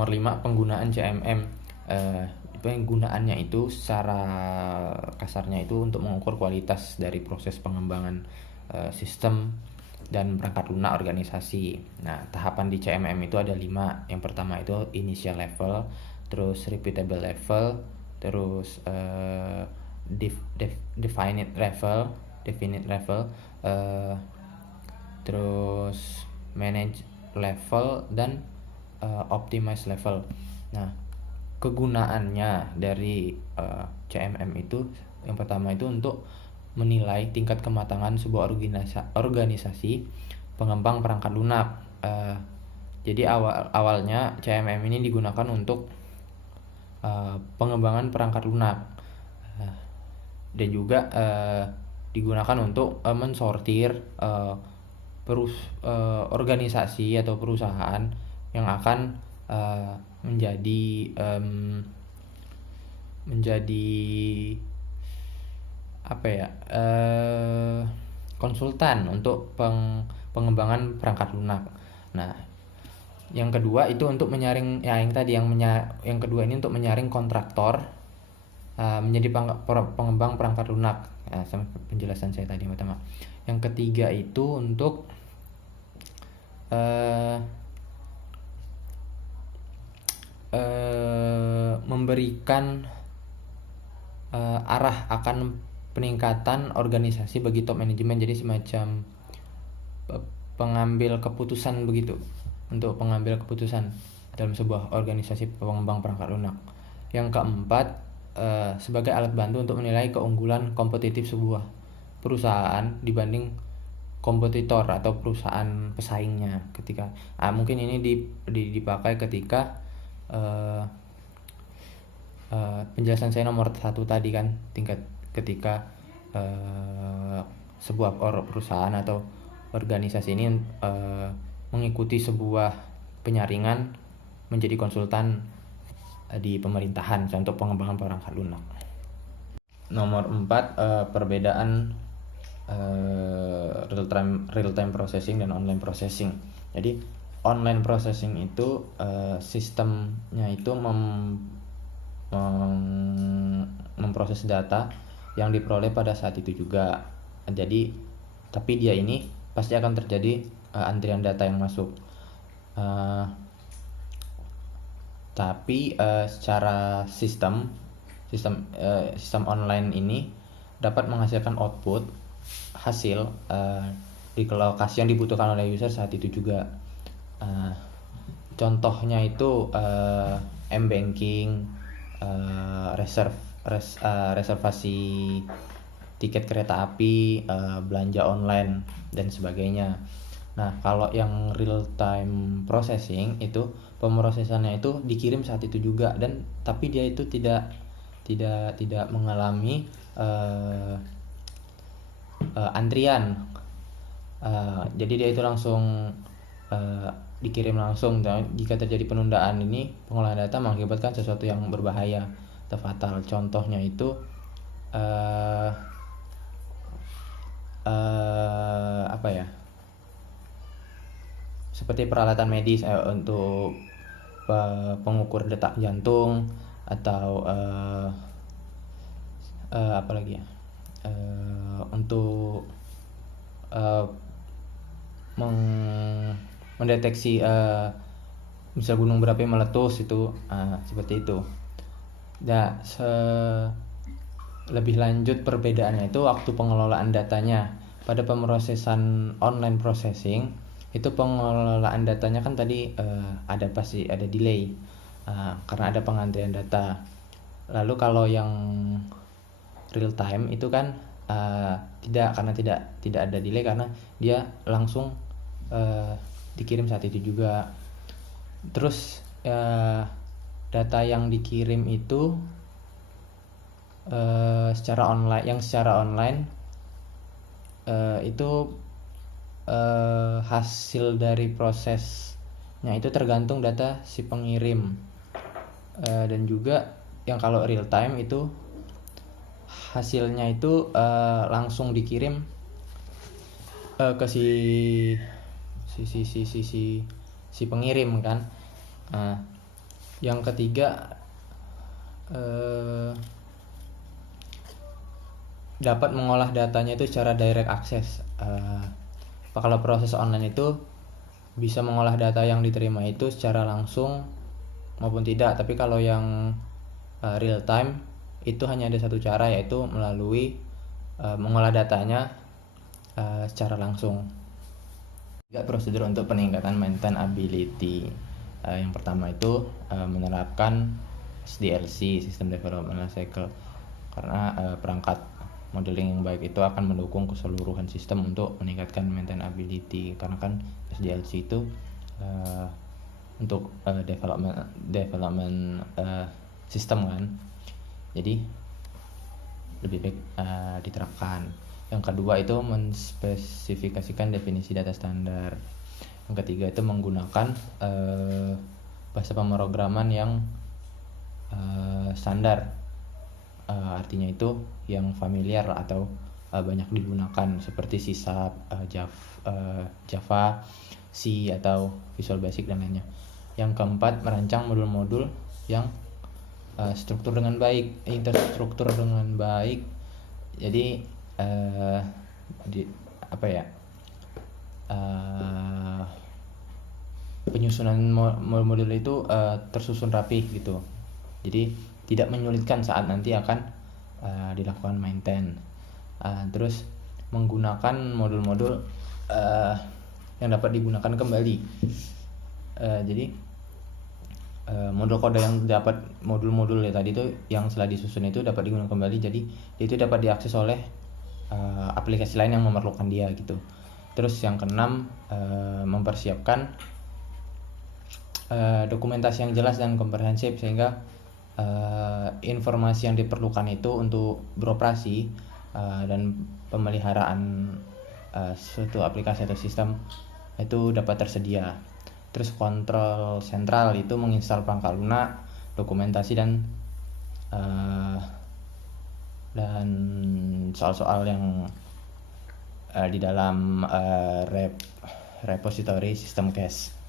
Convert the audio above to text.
Nomor 5, penggunaan CMM. Penggunaannya itu secara kasarnya itu untuk mengukur kualitas dari proses pengembangan sistem dan perangkat lunak organisasi. Nah, tahapan di CMM itu ada 5. Yang pertama itu initial level, terus repeatable level, terus definite level, terus manage level, dan optimize level. Nah, kegunaannya dari CMM itu yang pertama itu untuk menilai tingkat kematangan sebuah organisasi pengembang perangkat lunak. Jadi awalnya CMM ini digunakan untuk pengembangan perangkat lunak, dan juga digunakan untuk mensortir organisasi atau perusahaan yang akan menjadi apa ya, konsultan untuk pengembangan perangkat lunak. Nah, yang kedua itu untuk menyaring yang kedua ini untuk menyaring kontraktor menjadi pengembang perangkat lunak. Sama penjelasan saya tadi yang pertama. Yang ketiga itu untuk memberikan arah akan peningkatan organisasi bagi top manajemen, jadi semacam pengambil keputusan begitu, untuk pengambil keputusan dalam sebuah organisasi pengembang perangkat lunak. Yang keempat, sebagai alat bantu untuk menilai keunggulan kompetitif sebuah perusahaan dibanding kompetitor atau perusahaan pesaingnya. Ketika mungkin ini dipakai ketika penjelasan saya nomor 1 tadi kan, ketika sebuah perusahaan atau organisasi ini mengikuti sebuah penyaringan menjadi konsultan di pemerintahan untuk pengembangan perangkat lunak. Nomor 4, perbedaan real time processing dan online processing. Jadi online processing itu sistemnya itu memproses data yang diperoleh pada saat itu juga. Jadi tapi dia ini pasti akan terjadi antrian data yang masuk. Tapi secara sistem online ini dapat menghasilkan output hasil di lokasi yang dibutuhkan oleh user saat itu juga. Contohnya itu m-banking, reservasi tiket kereta api, belanja online, dan sebagainya. Nah, kalau yang real time processing itu pemrosesannya itu dikirim saat itu juga, dan tapi dia itu tidak mengalami antrian. Jadi dia itu langsung dikirim langsung. Dan jika terjadi penundaan ini, pengolahan data mengakibatkan sesuatu yang berbahaya atau fatal. Contohnya itu apa ya, seperti peralatan medis untuk pengukur detak jantung, atau apa lagi ya, untuk mendeteksi misal gunung berapi meletus itu, seperti itu. Nah, lebih lanjut perbedaannya itu waktu pengelolaan datanya. Pada pemrosesan online processing itu pengelolaan datanya kan tadi pasti ada delay karena ada pengantrian data. Lalu kalau yang real time itu kan tidak ada delay, karena dia langsung dikirim saat itu juga. Terus data yang dikirim itu secara online itu hasil dari prosesnya itu tergantung data si pengirim, dan juga yang kalau real time itu hasilnya itu langsung dikirim ke si pengirim kan. Yang ketiga, dapat mengolah datanya itu secara direct access. Kalau proses online itu bisa mengolah data yang diterima itu secara langsung maupun tidak, tapi kalau yang real time itu hanya ada satu cara, yaitu melalui mengolah datanya secara langsung. Tiga prosedur untuk peningkatan maintainability. Yang pertama itu menerapkan SDLC, System Development Cycle, karena perangkat modeling yang baik itu akan mendukung keseluruhan sistem untuk meningkatkan maintainability, karena kan SDLC itu untuk development sistem kan, jadi lebih baik diterapkan. Yang kedua itu menspesifikasikan definisi data standar. Yang ketiga itu menggunakan bahasa pemrograman yang standar, artinya itu yang familiar atau banyak digunakan seperti C#, Java, C atau Visual Basic dan lainnya. Yang keempat, merancang modul-modul yang terstruktur dengan baik. Jadi penyusunan modul itu tersusun rapi gitu. Jadi tidak menyulitkan saat nanti akan dilakukan maintain. Terus menggunakan modul-modul yang dapat digunakan kembali. Jadi modul kode yang dapat modul-modul ya tadi itu yang setelah disusun itu dapat digunakan kembali, jadi itu dapat diakses oleh aplikasi lain yang memerlukan dia gitu. Terus yang keenam, mempersiapkan dokumentasi yang jelas dan komprehensif, sehingga informasi yang diperlukan itu untuk beroperasi dan pemeliharaan suatu aplikasi atau sistem itu dapat tersedia. Terus kontrol sentral itu menginstal perangkat lunak, dokumentasi dan soal-soal yang di dalam repository sistem cache.